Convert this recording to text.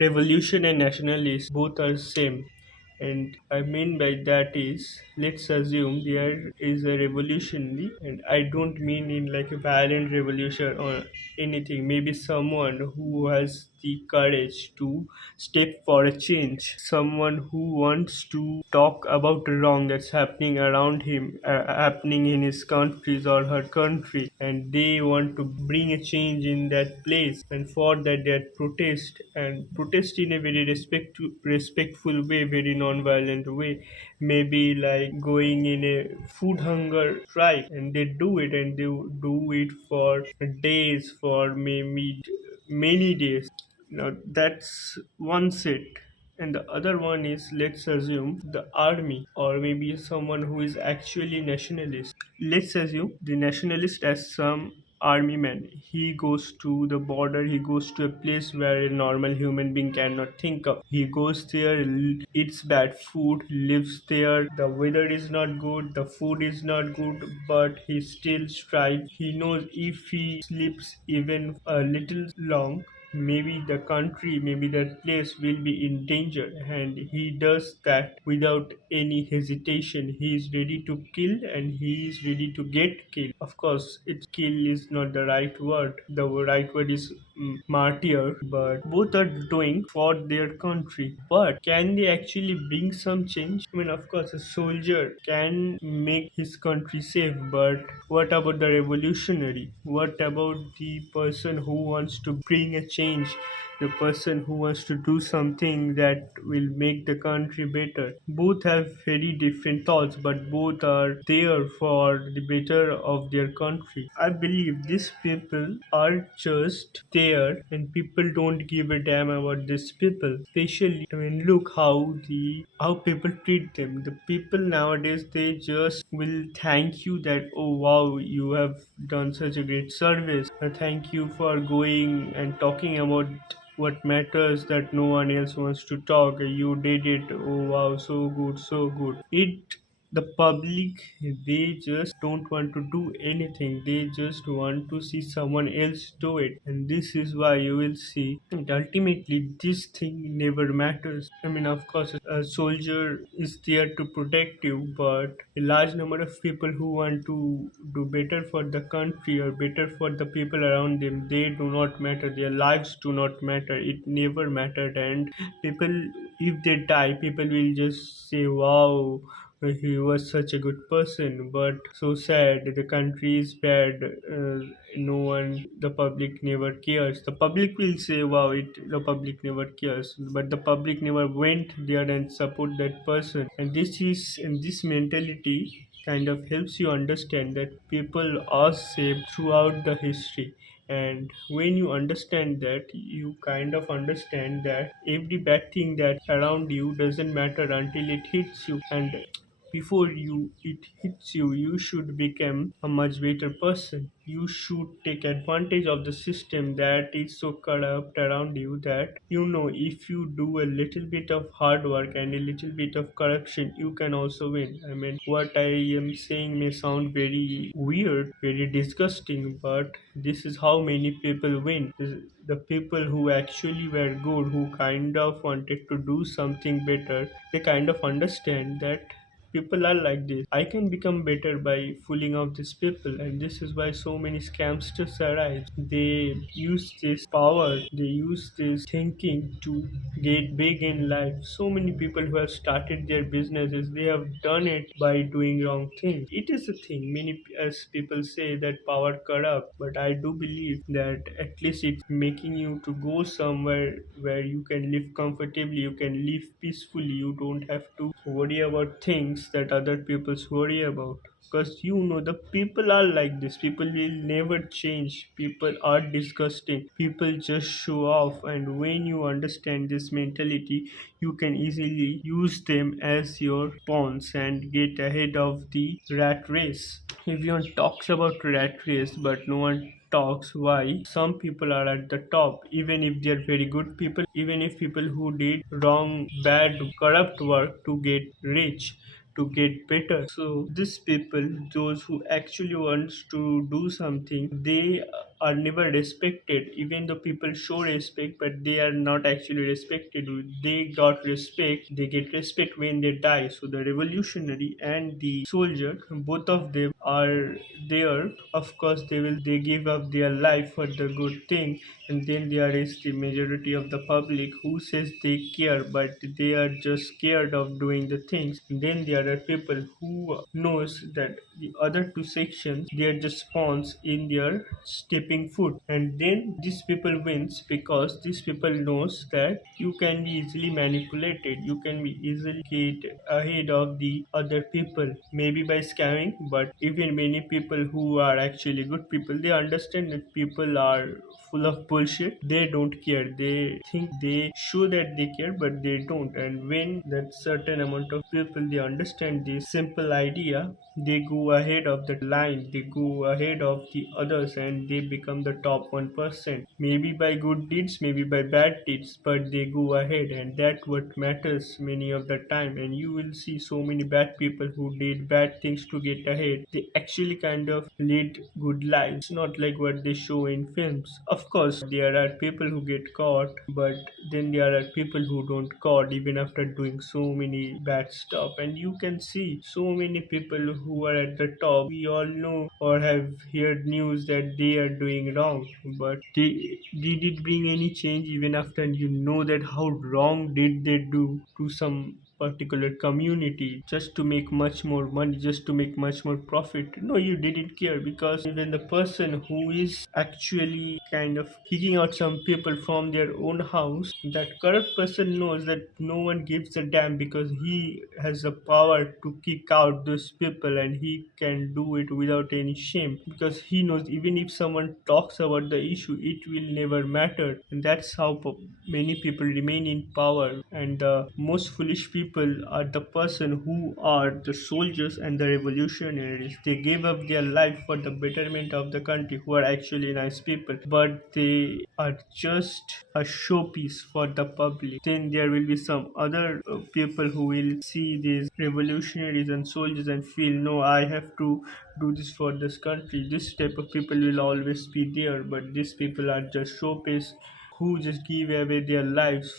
Revolution and nationalist both are same. And I mean by that is, let's assume there is a revolutionary, and I don't mean in like a violent revolution or anything. Maybe someone who has the courage to step for a change, someone who wants to talk about the wrong that's happening around him, happening in his countries or her country, and they want to bring a change in that place. And for that, they protest, and protest in a very respectful way, very non-violent way. Maybe like going in a food hunger strike, and they do it, and they do it for days, for maybe many days. Now that's one set. And the other one is, let's assume the army, or maybe someone who is actually nationalist. Let's assume the nationalist as some army man. He goes to the border, he goes to a place where a normal human being cannot think of. He goes there, eats bad food, lives there. The weather is not good, the food is not good, but he still strives. He knows if he sleeps even a little long, maybe the country, maybe that place will be in danger, and he does that without any hesitation. He is ready to kill, and he is ready to get killed. Of course, it kill is not the right word. The right word is martyr, but both are doing for their country. But can they actually bring some change? I mean, of course, a soldier can make his country safe, but what about the revolutionary? What about the person who wants to bring a change? The person who wants to do something that will make the country better. Both have very different thoughts, but both are there for the better of their country. I believe these people are just there, and people don't give a damn about these people. Especially, I mean, look how people treat them. The people nowadays, they just will thank you that, oh wow, you have done such a great service. Thank you for going and talking about what matters that no one else wants to talk. You did it. Oh wow, so good, so good. The public, they just don't want to do anything. They just want to see someone else do it. And this is why you will see that ultimately this thing never matters. I mean, of course, a soldier is there to protect you, but a large number of people who want to do better for the country or better for the people around them, they do not matter. Their lives do not matter. It never mattered. And people, if they die, people will just say, wow, he was such a good person, but so sad. The country is bad. No one, the public never cares. The public will say, "Wow, the public never cares," but the public never went there and support that person. And this mentality kind of helps you understand that people are saved throughout the history. And when you understand that, you kind of understand that every bad thing that around you doesn't matter until it hits you. And before you it hits you, you should become a much better person. You should take advantage of the system that is so corrupt around you, that if you do a little bit of hard work and a little bit of corruption, you can also win. I mean, what I am saying may sound very weird, very disgusting, but this is how many people win. The people who actually were good, who kind of wanted to do something better, they kind of understand that people are like this. I can become better by fooling out these people, and this is why so many scamsters arise. They use this power, they use this thinking to get big in life. So many people who have started their businesses, they have done it by doing wrong things. It is a thing. Many as people say that power corrupt, but I do believe that at least it's making you to go somewhere where you can live comfortably, you can live peacefully. You don't have to worry about things that other people worry about, because the people are like this. People will never change. People are disgusting. People just show off, and when you understand this mentality, you can easily use them as your pawns and get ahead of the rat race. Everyone talks about rat race, but no one talks why some people are at the top, even if they're very good people, even if people who did wrong, bad, corrupt work to get rich, to get better. So these people, those who actually wants to do something, they are never respected, even though people show respect, but they are not actually respected. They got respect, they get respect when they die. So the revolutionary and the soldier, both of them are there. Of course they give up their life for the good thing. And then there is the majority of the public who says they care, but they are just scared of doing the things. And then there are people who knows that the other two sections, they are just pawns in their stepping foot. And then these people wins because these people knows that you can be easily manipulated, you can be easily get ahead of the other people, maybe by scamming. But even many people who are actually good people, they understand that people are full of bullshit. They don't care, they think they show that they care, but they don't. And when that certain amount of people, they understand this simple idea, they go ahead of the line, they go ahead of the others, and they become the top 1%, maybe by good deeds, maybe by bad deeds, but they go ahead. And that what matters many of the time. And you will see so many bad people who did bad things to get ahead, they actually kind of lead good lives, not like what they show in films. Of course there are people who get caught, but then there are people who don't caught even after doing so many bad stuff. And you can see so many people who are at the top, we all know or have heard news that they are doing wrong, but did it bring any change even after you know that how wrong did they do to some particular community just to make much more money, just to make much more profit? No, you didn't care, because even the person who is actually kind of kicking out some people from their own house, that corrupt person knows that no one gives a damn, because he has the power to kick out those people, and he can do it without any shame, because he knows even if someone talks about the issue, it will never matter. And that's how many people remain in power. And the most foolish people are the person who are the soldiers and the revolutionaries. They gave up their life for the betterment of the country, who are actually nice people, but they are just a showpiece for the public. Then there will be some other people who will see these revolutionaries and soldiers and feel, no, I have to do this for this country. This type of people will always be there, but these people are just showpiece who just give away their lives